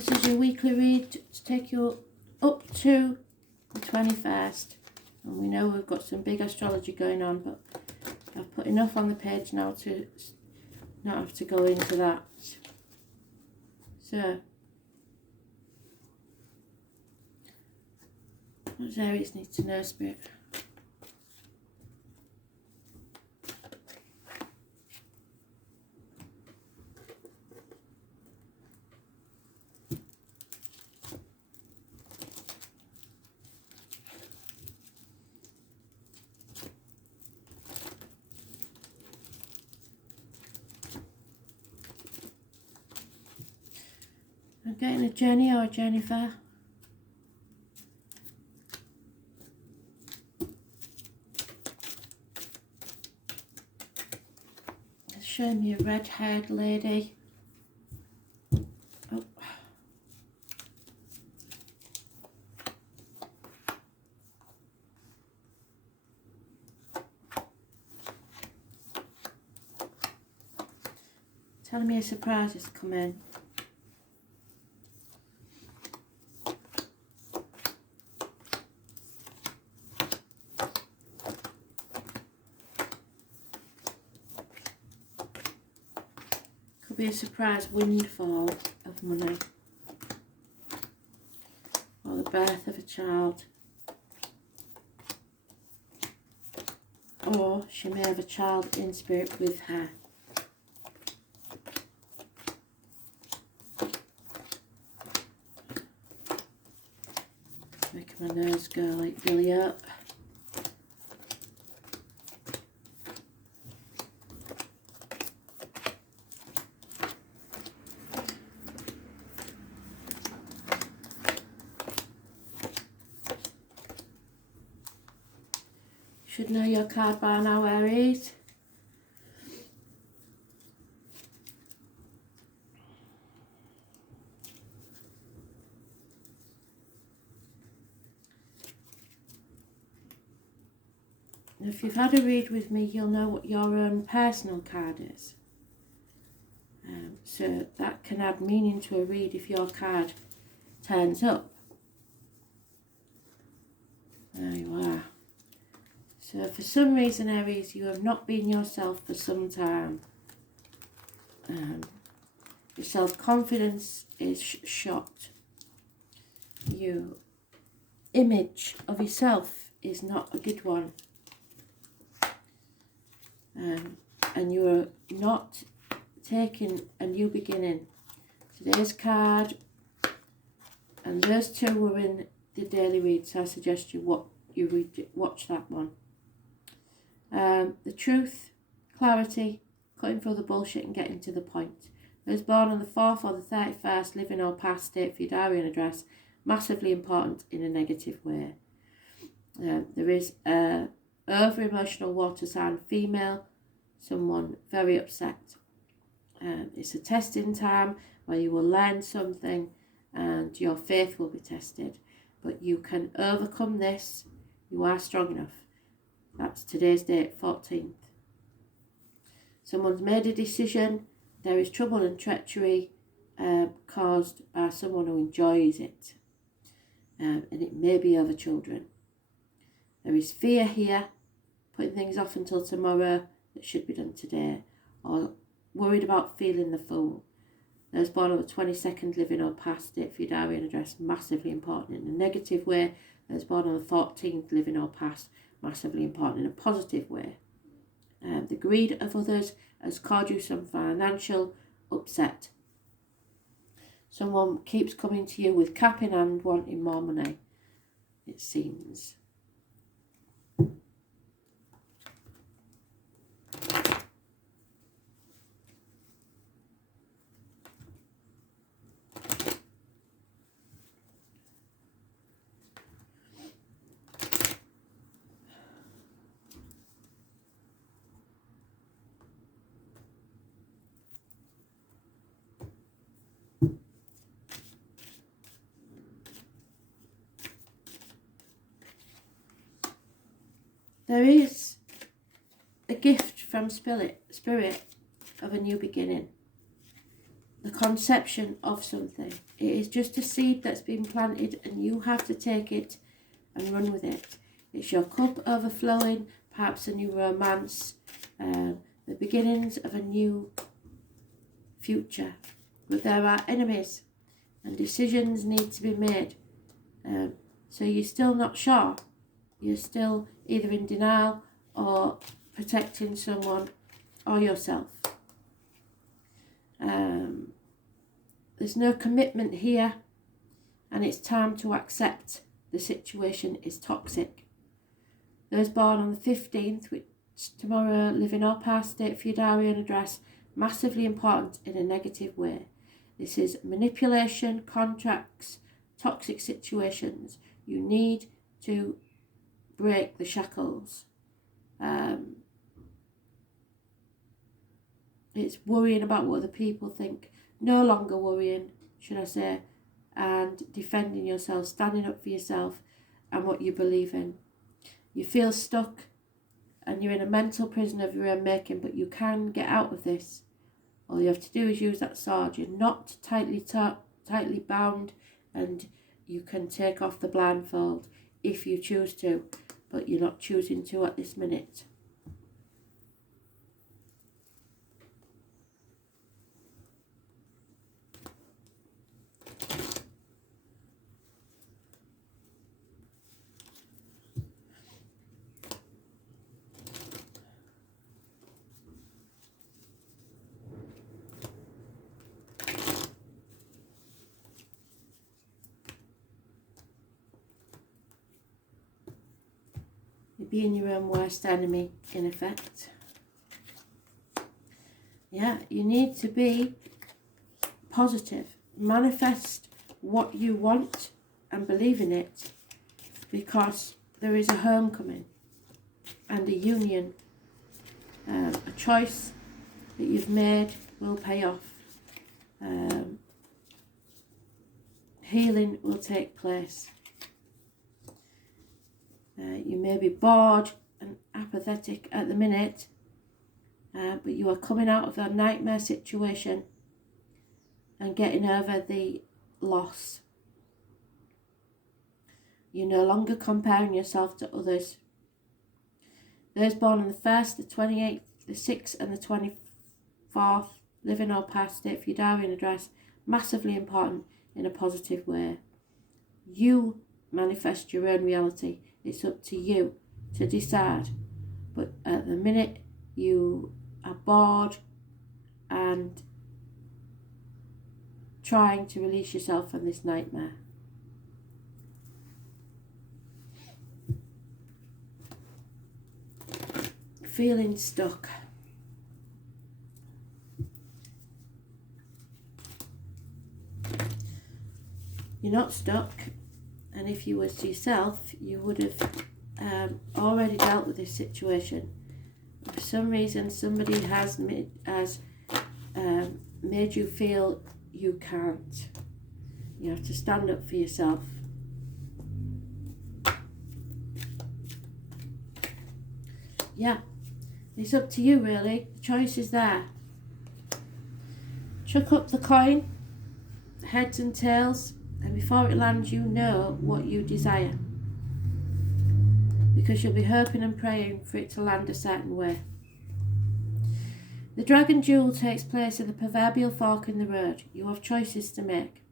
This is your weekly read to take you up to the 21st. And we know we've got some big astrology going on, but I've put enough on the page now to not have to go into that. So, what does Aries need to know, Spirit? I'm getting a Jenny or a Jennifer. It's showing me a red-haired lady. Oh. Telling me a surprise has come in. Could be a surprise windfall of money, or the birth of a child, or she may have a child in spirit with her. Making my nose go like really up. Should know your card by now, Aries. If you've had a read with me, you'll know what your own personal card is. So that can add meaning to a read if your card turns up. There you are. So for some reason, Aries, you have not been yourself for some time. Your self-confidence is shot. Your image of yourself is not a good one. And you're not taking a new beginning. Today's card and those two were in the daily read, so I suggest you watch that one. The truth, clarity, cutting through the bullshit and getting to the point. Those born on the 4th or the 31st, living or past, state for your diary and address, massively important in a negative way. There is a over-emotional water sign female, someone very upset. It's a testing time where you will learn something and your faith will be tested. But you can overcome this. You are strong enough. That's today's date, 14th. Someone's made a decision. There is trouble and treachery caused by someone who enjoys it. And it may be over children. There is fear here, putting things off until tomorrow that should be done today, or worried about feeling the fool. Those born on the 22nd, living or past, date for your diary and address, massively important in a negative way. Those born on the 14th, living or past, massively important in a positive way. The greed of others has caused you some financial upset. Someone keeps coming to you with cap in hand, wanting more money, it seems. There is a gift from Spirit of a new beginning. the conception of something. It is just a seed that's been planted and you have to take it and run with it. It's your cup overflowing, perhaps a new romance, the beginnings of a new future. But there are enemies and decisions need to be made. So you're still not sure. You're still either in denial or protecting someone or yourself. There's no commitment here, and it's time to accept the situation is toxic. Those born on the 15th, which tomorrow, live in or past state for your diary and address, massively important in a negative way. This is manipulation, contracts, toxic situations. You need to break the shackles. It's worrying about what other people think. No longer worrying, should I say, and defending yourself, standing up for yourself and what you believe in. You feel stuck and you're in a mental prison of your own making, but you can get out of this. All you have to do is use that sword. You're not tightly bound, and you can take off the blindfold if you choose to, but you're not choosing to at this minute. Being your own worst enemy, in effect. Yeah, you need to be positive. Manifest what you want and believe in it, because there is a homecoming and a union. A choice that you've made will pay off. Healing will take place. You may be bored and apathetic at the minute, but you are coming out of a nightmare situation and getting over the loss. You're no longer comparing yourself to others. Those born on the 1st, the 28th, the 6th and the 24th, living or past state for your diary and address, massively important in a positive way. You manifest your own reality. It's up to you to decide. But at the minute you are bored and trying to release yourself from this nightmare. Feeling stuck. You're not stuck. And if you was yourself, you would have already dealt with this situation. For some reason, somebody has made you feel you can't. You have to stand up for yourself. Yeah, it's up to you really. The choice is there. Chuck up the coin, heads and tails. And before it lands, you know what you desire, because you'll be hoping and praying for it to land a certain way. The dragon duel takes place in the proverbial fork in the road. You have choices to make.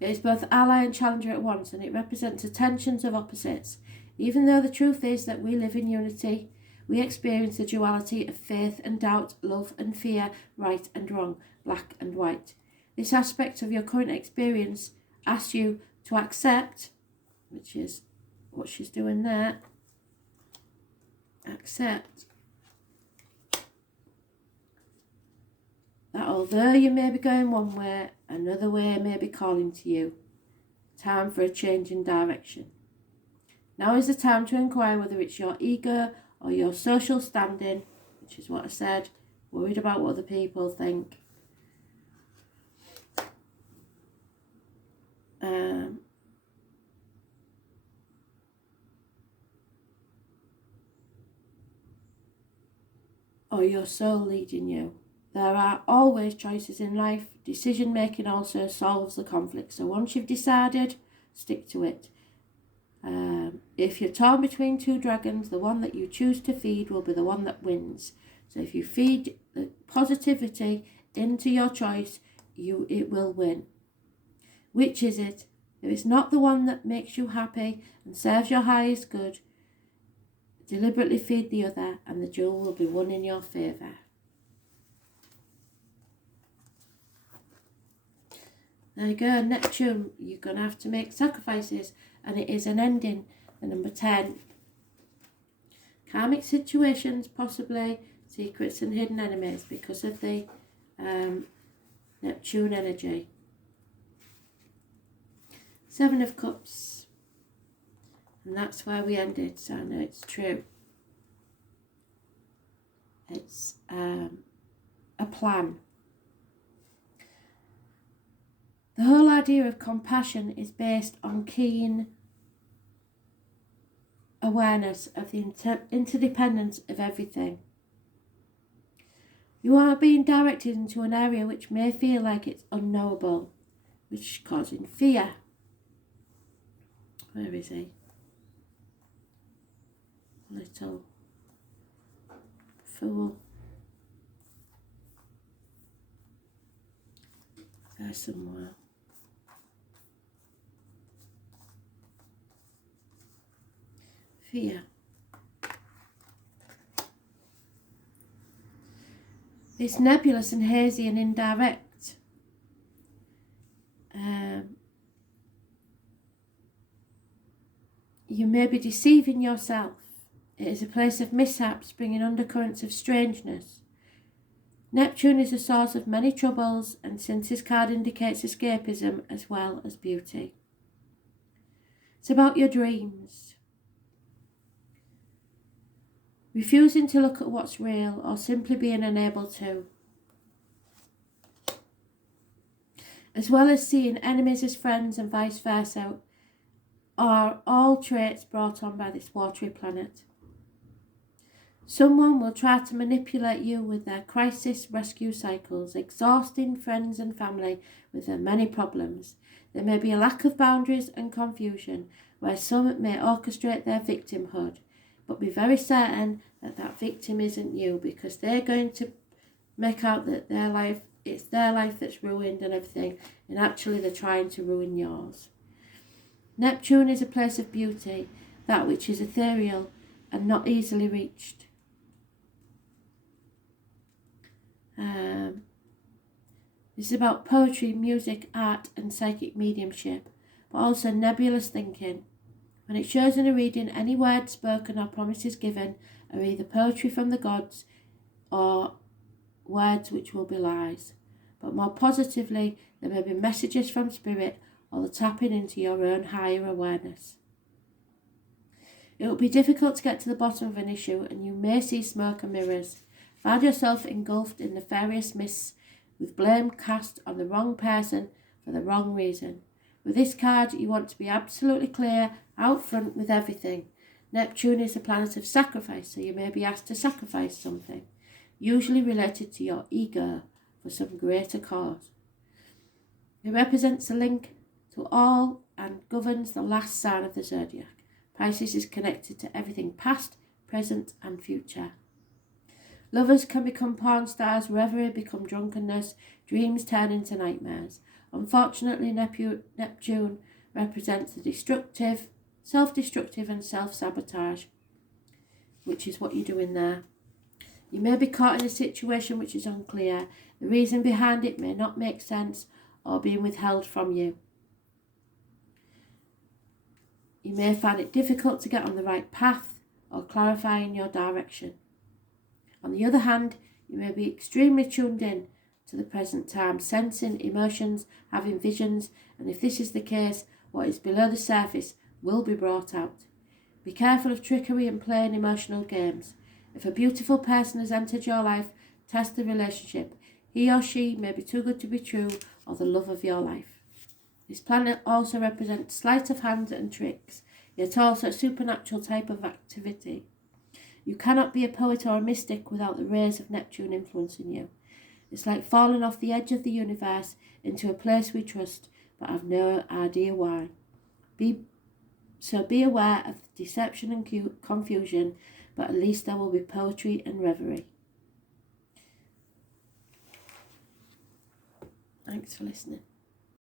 It is both ally and challenger at once, and it represents the tensions of opposites. Even though the truth is that we live in unity, we experience the duality of faith and doubt, love and fear, right and wrong, black and white. This aspect of your current experience asks you to accept, which is what she's doing there, accept that although you may be going one way, another way may be calling to you. Time for a change in direction. Now is the time to inquire whether it's your ego or your social standing, which is what I said, worried about what other people think. Or your soul leading you. there are always choices in life. Decision making also solves the conflict. So once you've decided, stick to it. If you're torn between two dragons, the one that you choose to feed will be the one that wins. So if you feed the positivity into your choice, it will win. Which is it? If it's not the one that makes you happy and serves your highest good, deliberately feed the other and the duel will be won in your favour. There you go, Neptune, you're going to have to make sacrifices, and it is an ending. The number 10. Karmic situations, possibly secrets and hidden enemies because of the Neptune energy. 7 of Cups. And that's where we ended, so I know it's true. It's a plan. The whole idea of compassion is based on keen awareness of the interdependence of everything. You are being directed into an area which may feel like it's unknowable, which is causing fear. Where is he? Little fool. There somewhere. Fear. It's nebulous and hazy and indirect. You may be deceiving yourself. It is a place of mishaps, bringing undercurrents of strangeness. Neptune is the source of many troubles, and since his card indicates escapism as well as beauty. It's about your dreams. Refusing to look at what's real or simply being unable to. As well as seeing enemies as friends and vice versa, are all traits brought on by this watery planet. Someone will try to manipulate you with their crisis rescue cycles, exhausting friends and family with their many problems. There may be a lack of boundaries and confusion, where some may orchestrate their victimhood, but be very certain that that victim isn't you, because they're going to make out that it's their life that's ruined and everything, and actually they're trying to ruin yours. Neptune is a place of beauty, that which is ethereal and not easily reached. This is about poetry, music, art and psychic mediumship, but also nebulous thinking. When it shows in a reading, any words spoken or promises given are either poetry from the gods or words which will be lies. But more positively, there may be messages from spirit or the tapping into your own higher awareness. It will be difficult to get to the bottom of an issue, and you may see smoke and mirrors. Find yourself engulfed in nefarious mists, with blame cast on the wrong person for the wrong reason. With this card, you want to be absolutely clear, out front with everything. Neptune is a planet of sacrifice, so you may be asked to sacrifice something, usually related to your ego, for some greater cause. It represents a link to all and governs the last sign of the zodiac. Pisces is connected to everything past, present and future. Lovers can become porn stars, reverie become drunkenness, dreams turn into nightmares. Unfortunately, Neptune represents the destructive, self-destructive and self-sabotage, which is what you're doing there. You may be caught in a situation which is unclear. The reason behind it may not make sense or being withheld from you. You may find it difficult to get on the right path or clarifying your direction. On the other hand, you may be extremely tuned in to the present time, sensing emotions, having visions, and if this is the case, what is below the surface will be brought out. Be careful of trickery and playing emotional games. If a beautiful person has entered your life, test the relationship. He or she may be too good to be true, or the love of your life. This planet also represents sleight of hand and tricks, yet also a supernatural type of activity. You cannot be a poet or a mystic without the rays of Neptune influencing you. It's like falling off the edge of the universe into a place we trust, but have no idea why. Be aware of deception and confusion, but at least there will be poetry and reverie. Thanks for listening.